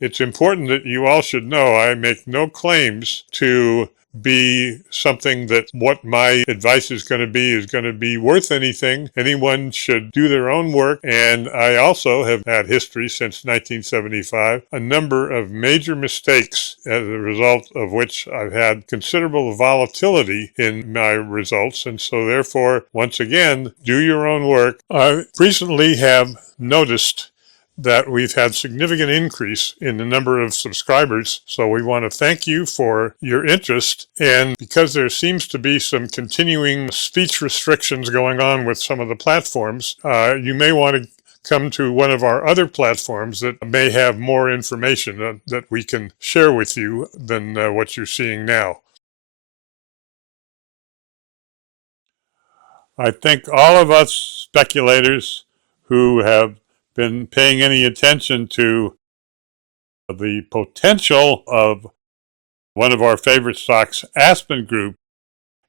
It's important that you all should know I make no claims to be something that what my advice is going to be worth anything. Anyone should do their own work. And I also have had history since 1975, a number of major mistakes as a result of which I've had considerable volatility in my results. And so therefore, once again, do your own work. I recently have noticed that we've had significant increase in the number of subscribers. So we want to thank you for your interest. And because there seems to be some continuing speech restrictions going on with some of the platforms, you may want to come to one of our other platforms that may have more information that we can share with you than what you're seeing now. I think all of us speculators who have been paying any attention to the potential of one of our favorite stocks, Aspen Group,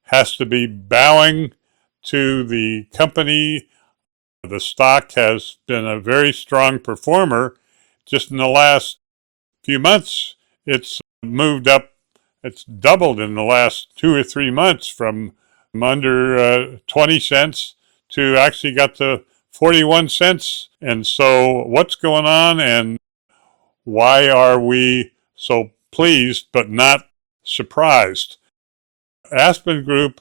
has to be bowing to the company. The stock has been a very strong performer. Just in the last few months, it's moved up. It's doubled in the last 2 or 3 months from under 20 cents to actually got to 41 cents. And so what's going on and why are we so pleased but not surprised? Aspen Group,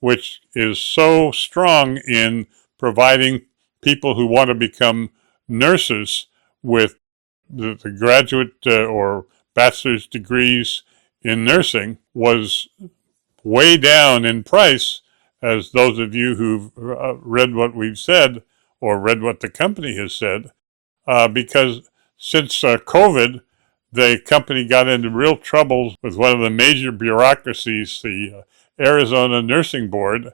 which is so strong in providing people who want to become nurses with the graduate or bachelor's degrees in nursing, was way down in price, as those of you who've read what we've said or read what the company has said, because since COVID, the company got into real trouble with one of the major bureaucracies, the Arizona Nursing Board,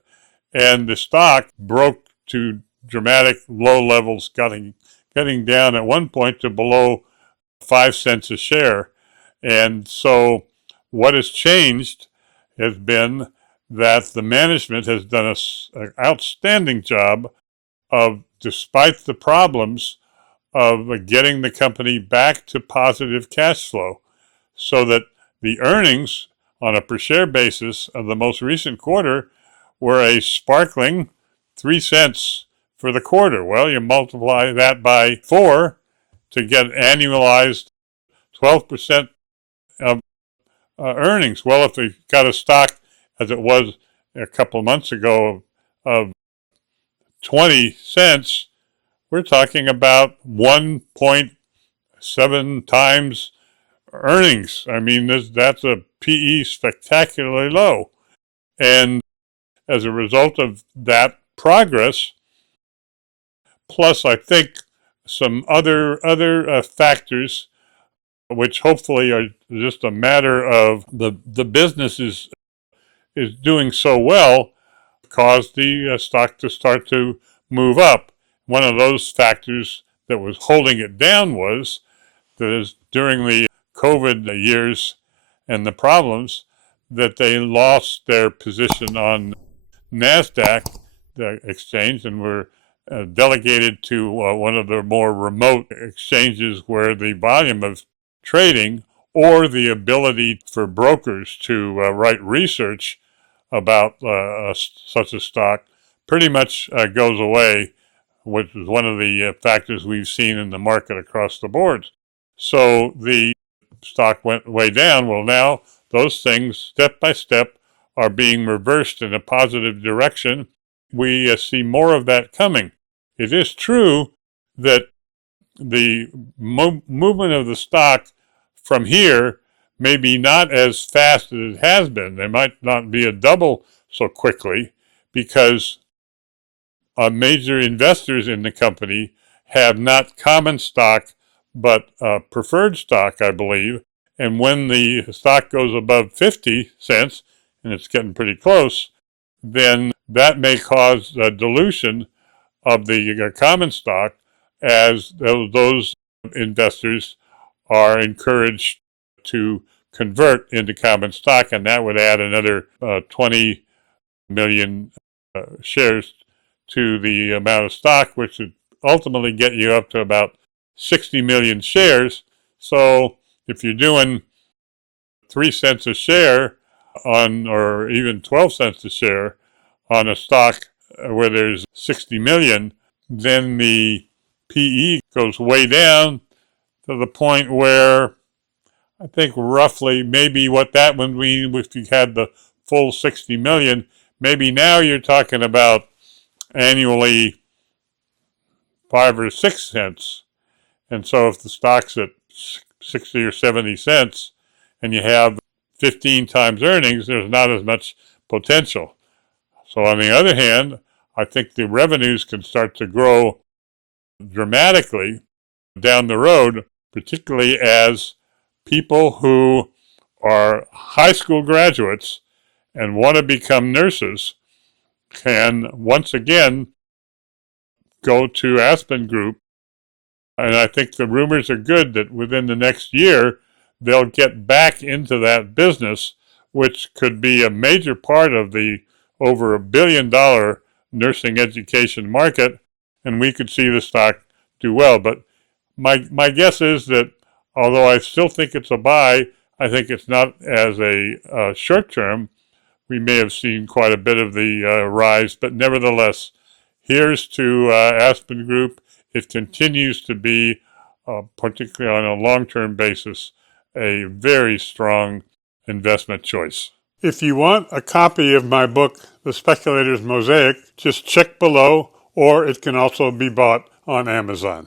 and the stock broke to dramatic low levels, getting down at one point to below 5 cents a share. And so what has changed has been that the management has done an outstanding job of, despite the problems, of getting the company back to positive cash flow, so that the earnings on a per share basis of the most recent quarter were a sparkling 3 cents for the quarter. Well, you multiply that by 4 to get annualized 12% of earnings. Well, if they got a stock as it was a couple of months ago of 20 cents, we're talking about 1.7 times earnings. I mean, that's a PE spectacularly low. And as a result of that progress, plus I think some other factors, which hopefully are just a matter of the business is doing so well, caused the stock to start to move up. One of those factors that was holding it down was that during the COVID years and the problems, that they lost their position on NASDAQ, the exchange, and were delegated to one of the more remote exchanges where the volume of trading or the ability for brokers to write research about such a stock pretty much goes away, which is one of the factors we've seen in the market across the board. So the stock went way down. Well, now those things, step by step, are being reversed in a positive direction. We see more of that coming. It is true that the movement of the stock from here may be not as fast as it has been. There might not be a double so quickly because major investors in the company have not common stock but preferred stock, I believe. And when the stock goes above 50 cents, and it's getting pretty close, then that may cause a dilution of the common stock, as those investors are encouraged to convert into common stock, and that would add another 20 million shares to the amount of stock, which would ultimately get you up to about 60 million shares. So if you're doing 3 cents a share on, or even 12 cents a share on a stock where there's 60 million, then the PE goes way down to the point where I think roughly maybe what that would mean if you had the full 60 million, maybe now you're talking about annually 5 or 6 cents. And so if the stock's at 60 or 70 cents and you have 15 times earnings, there's not as much potential. So on the other hand, I think the revenues can start to grow dramatically down the road, particularly as people who are high school graduates and want to become nurses can once again go to Aspen Group. And I think the rumors are good that within the next year, they'll get back into that business, which could be a major part of the over $1 billion nursing education market, and we could see the stock do well. But my guess is that although I still think it's a buy, I think it's not as a short term. We may have seen quite a bit of the rise, but nevertheless, here's to Aspen Group. It continues to be, particularly on a long-term basis, a very strong investment choice. If you want a copy of my book, The Speculator's Mosaic, just check below, or it can also be bought on Amazon.